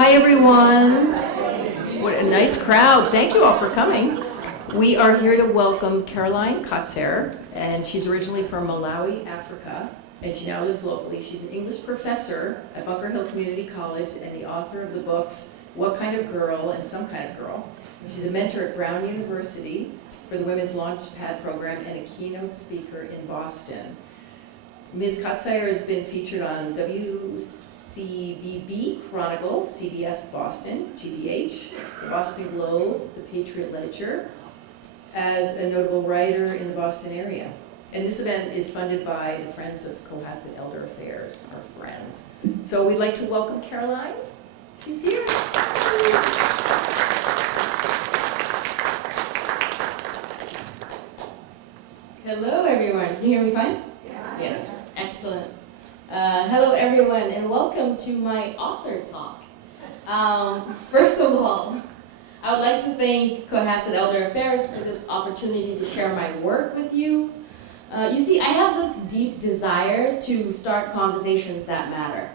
Hi, everyone. What a nice crowd. Thank you all for coming. We are here to welcome Caroline Kautsire, and she's originally from Malawi, Africa, and she now lives locally. She's an English professor at Bunker Hill Community College and the author of the books What Kind of Girl and Some Kind of Girl. She's a mentor at Brown University for the Women's Launchpad program and a keynote speaker in Boston. Ms. Kautsire has been featured on WCVB Chronicle, CBS Boston, GBH, the Boston Globe, the Patriot Ledger, as a notable writer in the Boston area. And this event is funded by the Friends of Cohasset Elder Affairs, our friends. So we'd like to welcome Caroline. She's here. Hello, everyone. Can you hear me fine? Yeah. Excellent. Hello, everyone, and welcome to my author talk. First of all, I would like to thank Cohasset Elder Affairs for this opportunity to share my work with you. You see, I have this deep desire to start conversations that matter.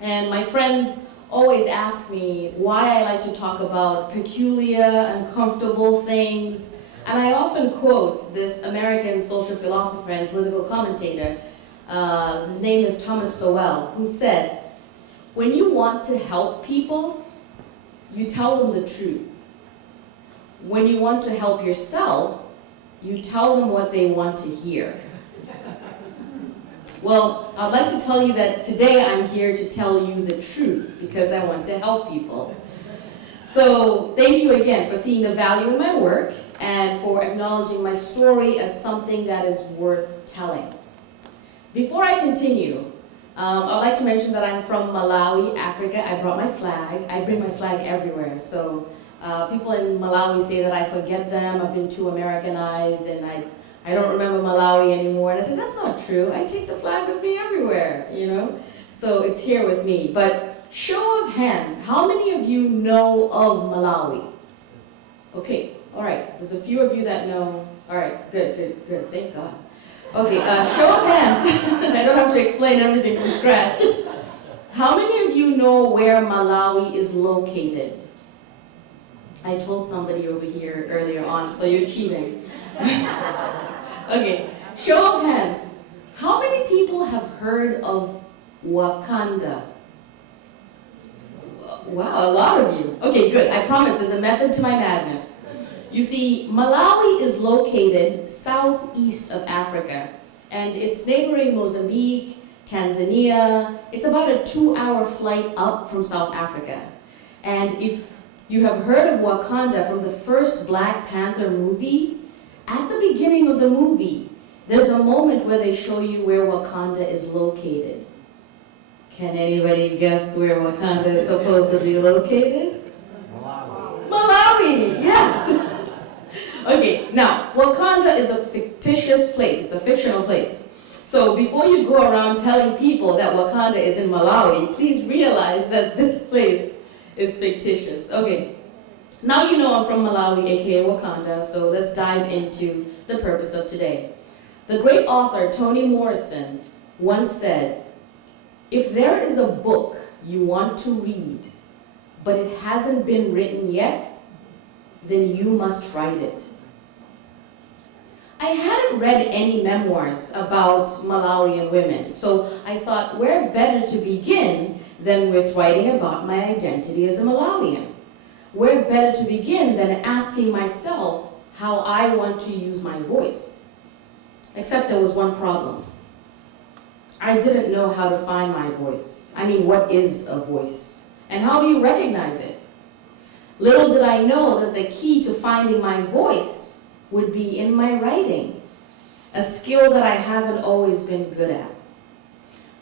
And my friends always ask me why I like to talk about peculiar, uncomfortable things. And I often quote this American social philosopher and political commentator. His name is Thomas Sowell, who said, "When you want to help people, you tell them the truth. When you want to help yourself, you tell them what they want to hear." Well, I'd like to tell you that today I'm here to tell you the truth because I want to help people. So thank you again for seeing the value in my work and for acknowledging my story as something that is worth telling. Before I continue, I'd like to mention that I'm from Malawi, Africa. I brought my flag. I bring my flag everywhere. So people in Malawi say that I forget them. I've been too Americanized and I don't remember Malawi anymore. And I said, that's not true. I take the flag with me everywhere, you know? So it's here with me. But show of hands, how many of you know of Malawi? Okay, all right. There's a few of you that know. All right, good. Thank God. Okay, show of hands. I don't have to explain everything from scratch. How many of you know where Malawi is located? I told somebody over here earlier on, so you're cheating. Okay, show of hands. How many people have heard of Wakanda? Wow, a lot of you. Okay, good. I promise there's a method to my madness. You see, Malawi is located southeast of Africa, and it's neighboring Mozambique, Tanzania. It's about a 2-hour flight up from South Africa. And if you have heard of Wakanda from the first Black Panther movie, at the beginning of the movie, there's a moment where they show you where Wakanda is located. Can anybody guess where Wakanda is supposed to be located? Malawi, yes! Okay, now, Wakanda is a fictitious place. It's a fictional place. So before you go around telling people that Wakanda is in Malawi, please realize that this place is fictitious. Okay, now you know I'm from Malawi, aka Wakanda, so let's dive into the purpose of today. The great author Toni Morrison once said, "If there is a book you want to read, but it hasn't been written yet, then you must write it." I hadn't read any memoirs about Malawian women, so I thought where better to begin than with writing about my identity as a Malawian? Where better to begin than asking myself how I want to use my voice? Except there was one problem. I didn't know how to find my voice. I mean, what is a voice? And how do you recognize it? Little did I know that the key to finding my voice would be in my writing, a skill that I haven't always been good at.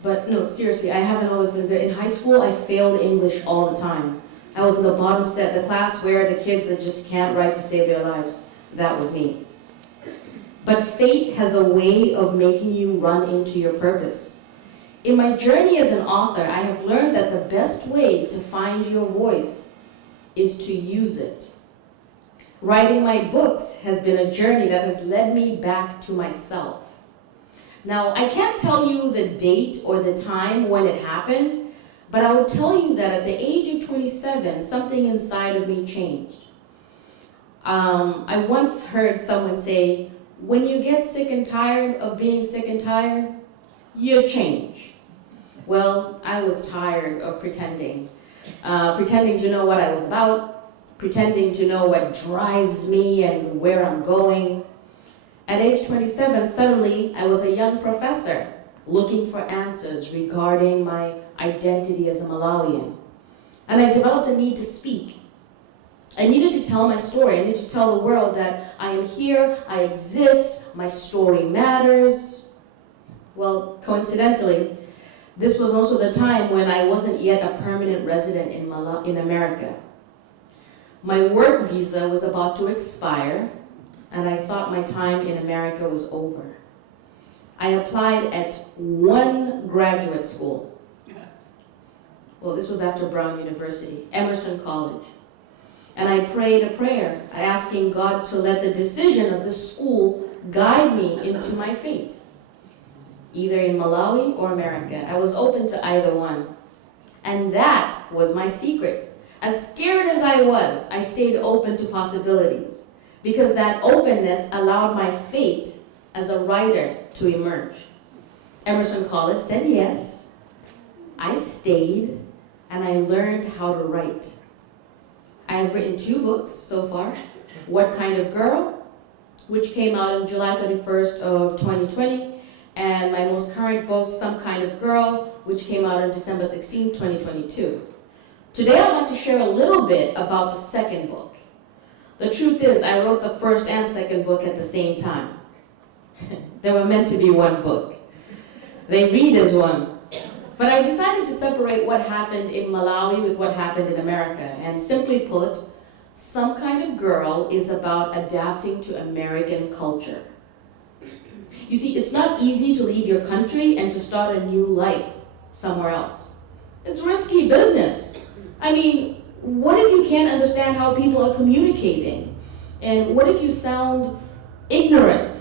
But no, seriously, I haven't always been good. In high school, I failed English all the time. I was in the bottom set, the class where the kids that just can't write to save their lives. That was me. But fate has a way of making you run into your purpose. In my journey as an author, I have learned that the best way to find your voice is to use it. Writing my books has been a journey that has led me back to myself. Now, I can't tell you the date or the time when it happened, But I will tell you that at the age of 27, something inside of me changed. I once heard someone say, when you get sick and tired of being sick and tired, you change. Well, I was tired of pretending to know what I was about, pretending to know what drives me and where I'm going. At age 27, suddenly I was a young professor looking for answers regarding my identity as a Malawian. And I developed a need to speak. I needed to tell my story. I needed to tell the world that I am here, I exist, my story matters. Well, coincidentally, this was also the time when I wasn't yet a permanent resident in America. My work visa was about to expire, and I thought my time in America was over. I applied at one graduate school. Well, this was after Brown University, Emerson College. And I prayed a prayer, asking God to let the decision of the school guide me into my fate, either in Malawi or America. I was open to either one. And that was my secret. As scared as I was, I stayed open to possibilities, because that openness allowed my fate as a writer to emerge. Emerson College said yes. I stayed, and I learned how to write. I have written 2 books so far. What Kind of Girl, which came out on July 31st of 2020, and my most current book, Some Kind of Girl, which came out on December 16, 2022. Today I'd like to share a little bit about the second book. The truth is, I wrote the first and second book at the same time. They were meant to be one book. They read as one. But I decided to separate what happened in Malawi with what happened in America. And simply put, Some Kind of Girl is about adapting to American culture. You see, it's not easy to leave your country and to start a new life somewhere else. It's risky business. I mean, what if you can't understand how people are communicating? And what if you sound ignorant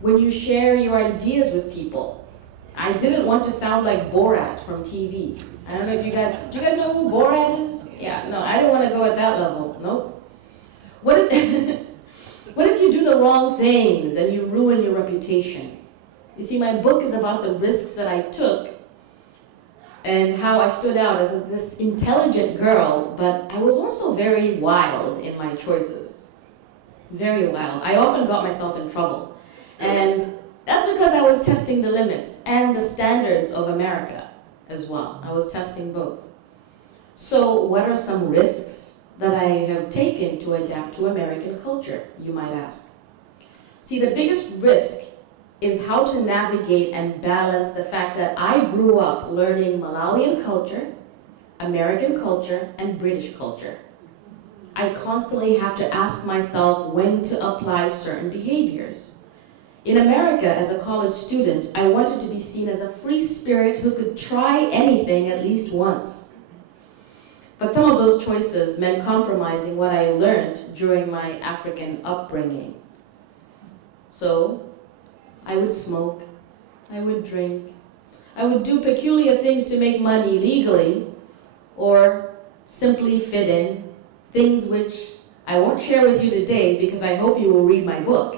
when you share your ideas with people? I didn't want to sound like Borat from TV. I don't know if do you guys know who Borat is? Yeah, no, I didn't want to go at that level, nope. What if you do the wrong things and you ruin your reputation? You see, my book is about the risks that I took and how I stood out as this intelligent girl, but I was also very wild in my choices. Very wild. I often got myself in trouble. And that's because I was testing the limits and the standards of America as well. I was testing both. So what are some risks that I have taken to adapt to American culture, you might ask? See, the biggest risk is how to navigate and balance the fact that I grew up learning Malawian culture, American culture, and British culture. I constantly have to ask myself when to apply certain behaviors. In America, as a college student, I wanted to be seen as a free spirit who could try anything at least once. But some of those choices meant compromising what I learned during my African upbringing. So, I would smoke, I would drink, I would do peculiar things to make money legally, or simply fit in, things which I won't share with you today because I hope you will read my book.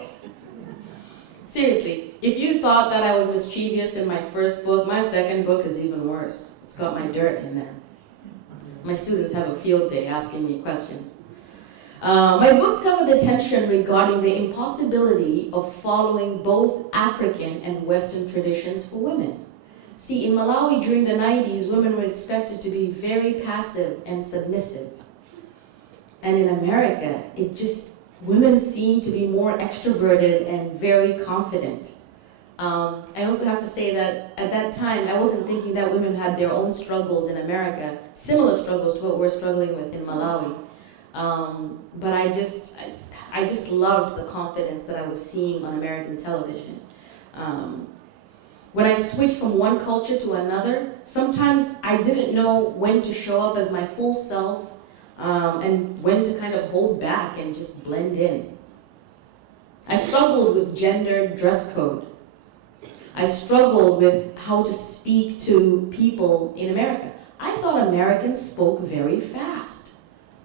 Seriously, if you thought that I was mischievous in my first book, my second book is even worse. It's got my dirt in there. My students have a field day asking me questions. My books cover the tension regarding the impossibility of following both African and Western traditions for women. See, in Malawi during the 90s, women were expected to be very passive and submissive. And in America, women seem to be more extroverted and very confident. I also have to say that at that time, I wasn't thinking that women had their own struggles in America, similar struggles to what we're struggling with in Malawi. But I just loved the confidence that I was seeing on American television. When I switched from one culture to another, sometimes I didn't know when to show up as my full self, and when to kind of hold back and just blend in. I struggled with gender dress code. I struggled with how to speak to people in America. I I thought Americans spoke very fast.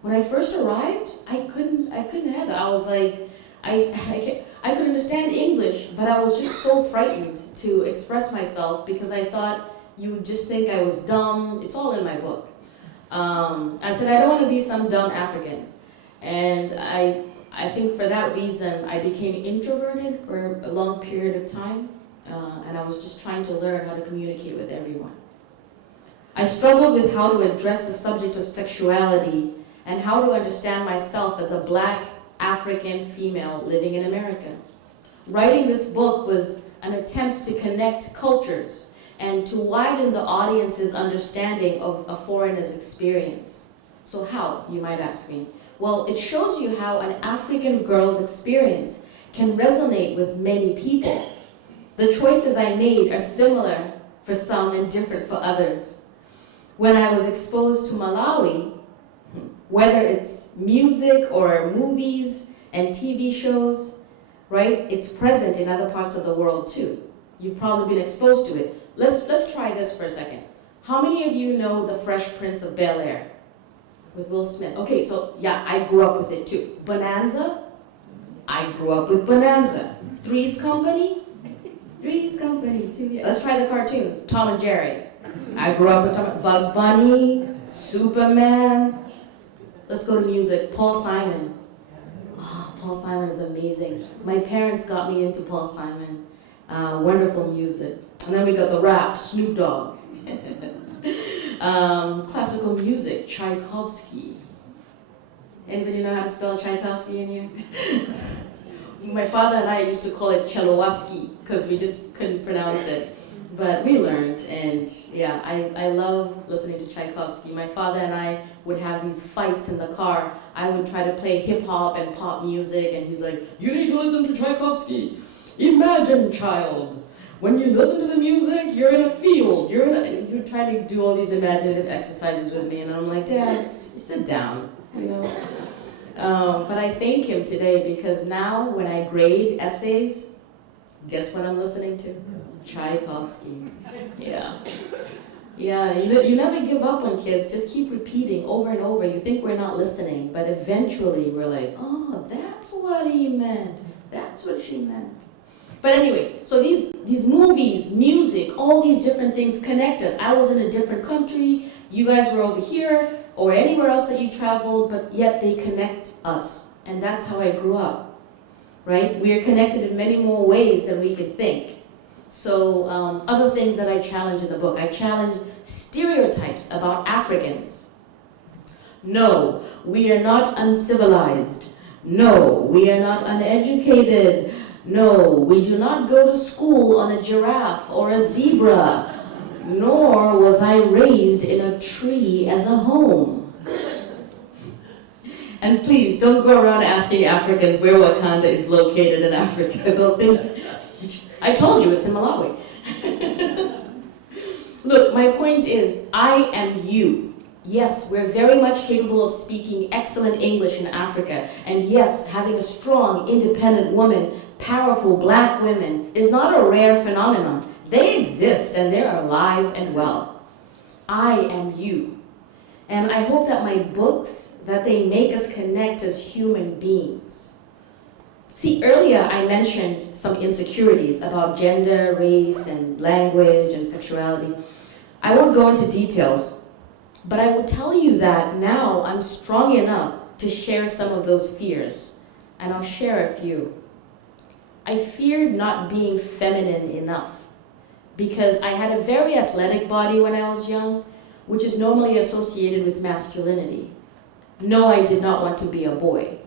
When I first arrived, I couldn't handle it. I was like, I could understand English, but I was just so frightened to express myself because I thought you would just think I was dumb. It's all in my book. I said, I don't want to be some dumb African. And I think for that reason, I became introverted for a long period of time. And I was just trying to learn how to communicate with everyone. I struggled with how to address the subject of sexuality and how to understand myself as a Black African female living in America. Writing this book was an attempt to connect cultures and to widen the audience's understanding of a foreigner's experience. So how, you might ask me? Well, it shows you how an African girl's experience can resonate with many people. The choices I made are similar for some and different for others. When I was exposed to Malawi, whether it's music or movies and TV shows, right? It's present in other parts of the world too. You've probably been exposed to it. Let's try this for a second. How many of you know The Fresh Prince of Bel-Air with Will Smith? Okay, so yeah, I grew up with it too. Bonanza? I grew up with Bonanza. Three's Company? Three's Company too. Yeah. Let's try the cartoons. Tom and Jerry. I grew up with Bugs Bunny, Superman. Let's go to music. Paul Simon. Oh, Paul Simon is amazing. My parents got me into Paul Simon. Wonderful music. And then we got the rap, Snoop Dogg. Classical music, Tchaikovsky. Anybody know how to spell Tchaikovsky in here? My father and I used to call it Chelowaski because we just couldn't pronounce it. But we learned, and yeah, I love listening to Tchaikovsky. My father and I would have these fights in the car. I would try to play hip-hop and pop music, and he's like, you need to listen to Tchaikovsky. Imagine, child, when you listen to the music, you're in a field. And he would try to do all these imaginative exercises with me, and I'm like, Dad, sit down, you know. But I thank him today because now when I grade essays, guess what I'm listening to? Tchaikovsky. Yeah. Yeah, you never give up on kids. Just keep repeating over and over. You think we're not listening, but eventually we're like, oh, that's what he meant. That's what she meant. But anyway, so these movies, music, all these different things connect us. I was in a different country. You guys were over here or anywhere else that you traveled, but yet they connect us. And that's how I grew up, right? We are connected in many more ways than we can think. So other things that I challenge in the book, I challenge stereotypes about Africans. No, we are not uncivilized. No, we are not uneducated. No, we do not go to school on a giraffe or a zebra. Nor was I raised in a tree as a home. And please, don't go around asking Africans where Wakanda is located in Africa. They'll think, I told you, it's in Malawi. Look, my point is, I am you. Yes, we're very much capable of speaking excellent English in Africa. And yes, having a strong, independent woman, powerful Black women, is not a rare phenomenon. They exist and they're alive and well. I am you. And I hope that my books, that they make us connect as human beings. See, earlier I mentioned some insecurities about gender, race, and language, and sexuality. I won't go into details, but I will tell you that now I'm strong enough to share some of those fears, and I'll share a few. I feared not being feminine enough because I had a very athletic body when I was young, which is normally associated with masculinity. No, I did not want to be a boy.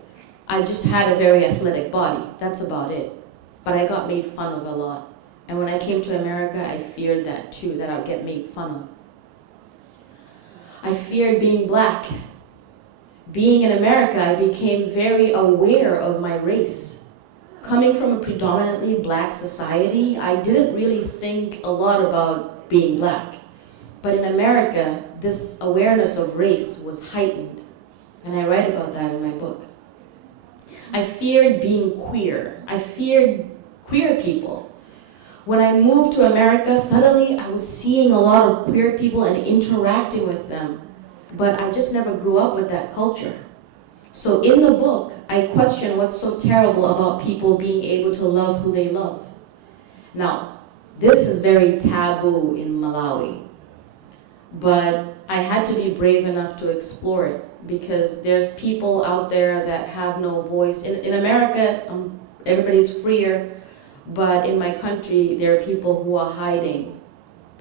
I just had a very athletic body. That's about it. But I got made fun of a lot. And when I came to America, I feared that too, that I would get made fun of. I feared being Black. Being in America, I became very aware of my race. Coming from a predominantly Black society, I didn't really think a lot about being Black. But in America, this awareness of race was heightened. And I write about that in my book. I feared being queer. I feared queer people. When I moved to America, suddenly I was seeing a lot of queer people and interacting with them, but I just never grew up with that culture. So in the book, I question what's so terrible about people being able to love who they love. Now, this is very taboo in Malawi, but I had to be brave enough to explore it because there's people out there that have no voice. In America, everybody's freer, but in my country, there are people who are hiding,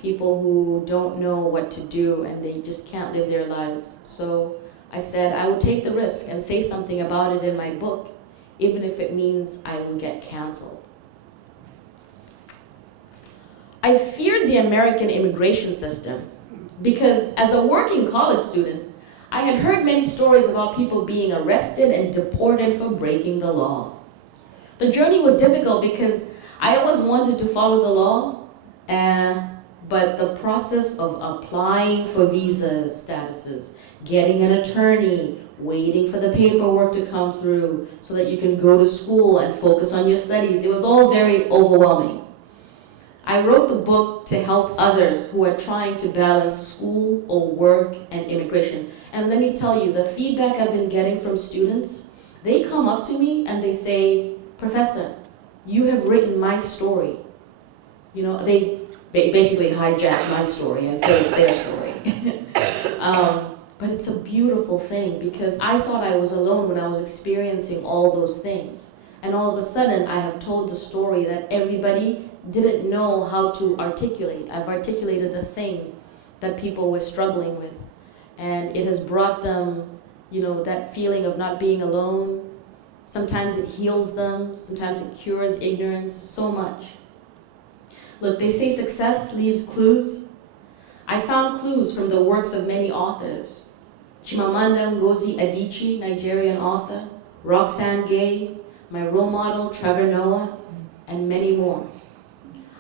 people who don't know what to do and they just can't live their lives. So I said I would take the risk and say something about it in my book, even if it means I will get canceled. I feared the American immigration system because as a working college student, I had heard many stories about people being arrested and deported for breaking the law. The journey was difficult because I always wanted to follow the law, but the process of applying for visa statuses, getting an attorney, waiting for the paperwork to come through so that you can go to school and focus on your studies, it was all very overwhelming. I wrote the book to help others who are trying to balance school or work and immigration. And let me tell you, the feedback I've been getting from students, they come up to me and they say, "Professor, you have written my story." You know, they basically hijack my story and say it's their story. But it's a beautiful thing because I thought I was alone when I was experiencing all those things. And all of a sudden, I have told the story that everybody didn't know how to articulate. I've articulated the thing that people were struggling with. And it has brought them, you know, that feeling of not being alone. Sometimes it heals them, sometimes it cures ignorance, so much. Look, they say success leaves clues. I found clues from the works of many authors. Chimamanda Ngozi Adichie, Nigerian author, Roxane Gay, my role model, Trevor Noah, and many more.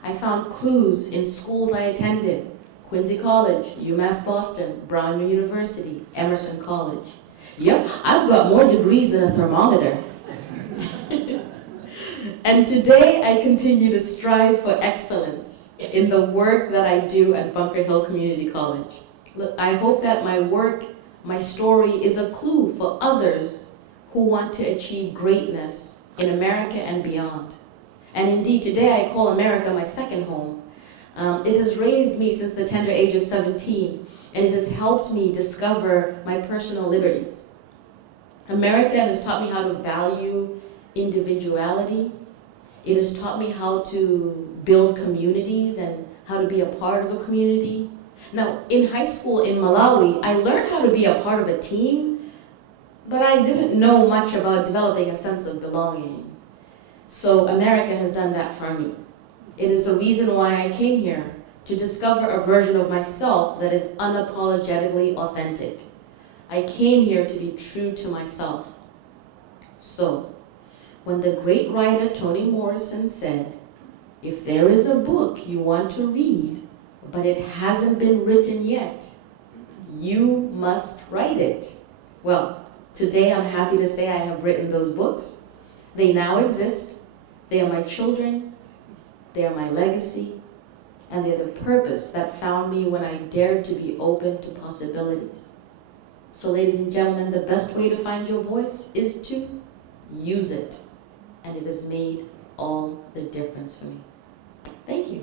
I found clues in schools I attended, Quincy College, UMass Boston, Brown University, Emerson College. Yep, I've got more degrees than a thermometer. And today I continue to strive for excellence in the work that I do at Bunker Hill Community College. Look, I hope that my work, my story is a clue for others who want to achieve greatness in America and beyond. And indeed, today I call America my second home. It has raised me since the tender age of 17, and it has helped me discover my personal liberties. America has taught me how to value individuality. It has taught me how to build communities and how to be a part of a community. Now, in high school in Malawi, I learned how to be a part of a team, but I didn't know much about developing a sense of belonging. So America has done that for me. It is the reason why I came here, to discover a version of myself that is unapologetically authentic. I came here to be true to myself. So, when the great writer Toni Morrison said, "If there is a book you want to read, but it hasn't been written yet, you must write it." Well, today I'm happy to say I have written those books. They now exist. They are my children. They are my legacy. And they're the purpose that found me when I dared to be open to possibilities. So ladies and gentlemen, the best way to find your voice is to use it. And it has made all the difference for me. Thank you.